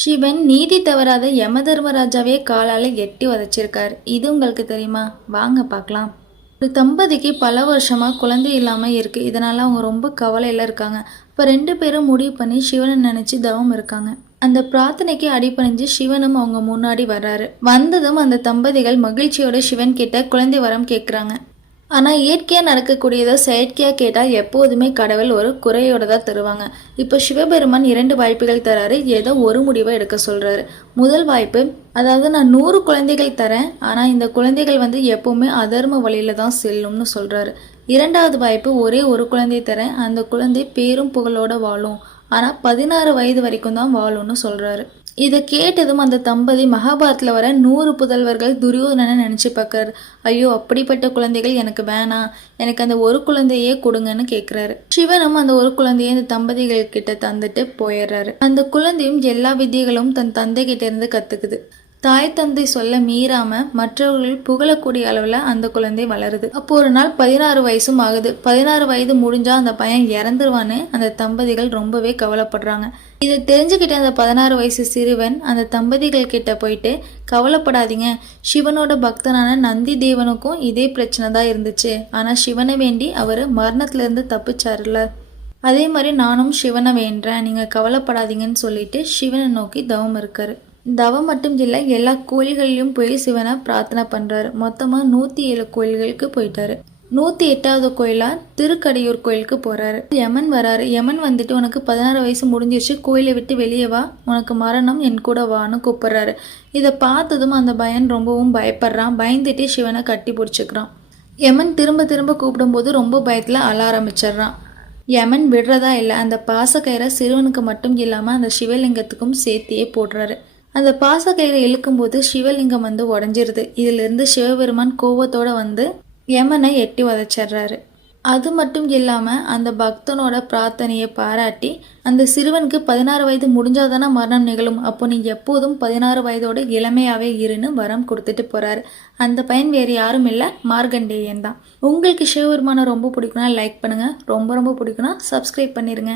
சிவன் நீதி தவறாத யமதர்மராஜாவே காலால் எட்டி உதைச்சிருக்கார். இது உங்களுக்கு தெரியுமா? வாங்க பார்க்கலாம். ஒரு தம்பதிக்கு பல வருஷமாக குழந்தை இல்லாமல் இருக்குது இதனால் அவங்க ரொம்ப கவலையில் இருக்காங்க. இப்போ ரெண்டு பேரும் முடிவு பண்ணி சிவனை நினச்சி தவம் இருக்காங்க. அந்த பிரார்த்தனைக்கு அடிபணிஞ்சு சிவனும் அவங்க முன்னாடி வர்றாரு. வந்ததும் அந்த தம்பதிகள் மகிழ்ச்சியோட சிவன் கிட்ட குழந்தை வரம் கேட்குறாங்க ஆனால் இயற்கையாக நடக்கக்கூடியதை செயற்கையாக கேட்டால் எப்போதுமே கடவுள் ஒரு குறையோட தான் தருவாங்க. இப்போ சிவபெருமான் இரண்டு வாய்ப்புகள் தராரு. ஏதோ ஒரு முடிவை எடுக்க சொல்கிறாரு முதல் வாய்ப்பு அதாவது நான் நூறு குழந்தைகள் தரேன் ஆனால் இந்த குழந்தைகள் வந்து எப்போவுமே அதர்ம வழியில் தான் செல்லும்னு சொல்கிறாரு இரண்டாவது வாய்ப்பு ஒரே ஒரு குழந்தை தரேன் அந்த குழந்தை பேரும் புகழோட வாழும். ஆனால் பதினாறு வயது வரைக்கும் தான் வாழும்னு சொல்கிறாரு இதை கேட்டதும் அந்த தம்பதி மகாபாரத்தில் வர நூறு புதல்வர்கள் துரியோதனனை நினச்சி பார்க்கறாரு. ஐயோ அப்படிப்பட்ட குழந்தைகள் எனக்கு வேணாம். எனக்கு அந்த ஒரு குழந்தையே கொடுங்கன்னு கேட்குறாரு சிவனும் அந்த ஒரு குழந்தையை அந்த தம்பதிகள் கிட்ட தந்துட்டு போயிடுறாரு. அந்த குழந்தையும் எல்லா வித்தியகளும் தன் தந்தை கிட்ட இருந்து தாய் தந்தை சொல்ல மீறாம மற்றவர்கள் புகழக்கூடிய அளவில் அந்த குழந்தை வளருது. அப்போ ஒரு நாள் பதினாறு வயசும் ஆகுது. பதினாறு வயது முடிஞ்சா அந்த பையன் இறந்துருவான்னு அந்த தம்பதிகள் ரொம்பவே கவலைப்படுறாங்க. இதை தெரிஞ்சுக்கிட்ட அந்த பதினாறு வயசு சிறுவன் அந்த தம்பதிகள் கிட்ட போயிட்டு கவலைப்படாதீங்க. சிவனோட பக்தனான நந்தி தேவனுக்கும் இதே பிரச்சனை தான் இருந்துச்சு. ஆனால் சிவனை வேண்டி அவர் மரணத்திலிருந்து தப்பிச்சாருல. அதே மாதிரி நானும் சிவனை வேண்டேன் நீங்கள் கவலைப்படாதீங்கன்னு சொல்லிட்டு சிவனை நோக்கி தவம் இருக்காரு. தவம் மட்டும் இல்லை எல்லா கோயில்களிலும் போய் சிவனை பிரார்த்தனை பண்ணுறாரு மொத்தமாக நூற்றி ஏழு கோயில்களுக்கு போயிட்டாரு. நூற்றி எட்டாவது கோயிலாக திருக்கடையூர் கோயிலுக்கு போகிறாரு யமன் வராரு. யமன் வந்துட்டு உனக்கு பதினாறு வயசு முடிஞ்சிருச்சு கோயிலை விட்டு வெளியே வா. உனக்கு மரணம் என் கூட வான்னு கூப்பிட்றாரு. இதை பார்த்ததும் அந்த பயன் ரொம்பவும் பயப்படுறான். பயந்துட்டே சிவனை கட்டி பிடிச்சிக்கிறான். யமன் திரும்ப திரும்ப கூப்பிடும்போது ரொம்ப பயத்தில் அழ ஆரம்பிச்சிடுறான். யமன் விடுறதா இல்லை. அந்த பாசக்கயிறை சிறுவனுக்கு மட்டும் இல்லாமல் அந்த சிவலிங்கத்துக்கும் சேர்த்தியே போடுறாரு. அந்த பாசக்கயிறை இழுக்கும்போது சிவலிங்கம் வந்து உடஞ்சிருது. இதிலிருந்து சிவபெருமான் கோபத்தோடு வந்து யமனை எட்டி உதைச்சிடுறாரு அது மட்டும் இல்லாமல் அந்த பக்தனோட பிரார்த்தனையை பாராட்டி அந்த சிறுவனுக்கு பதினாறு வயது முடிஞ்சாதானே மரணம் நிகழும். அப்போ நீ எப்போதும் பதினாறு வயதோட இளமையாகவே இருன்னு வரம் கொடுத்துட்டு போகிறாரு அந்த பையன் வேறு யாரும் இல்லை மார்கண்டேயன் தான். உங்களுக்கு சிவபெருமானை ரொம்ப பிடிக்கும்னா லைக் பண்ணுங்கள் ரொம்ப ரொம்ப பிடிக்கும்னா சப்ஸ்கிரைப் பண்ணிடுங்க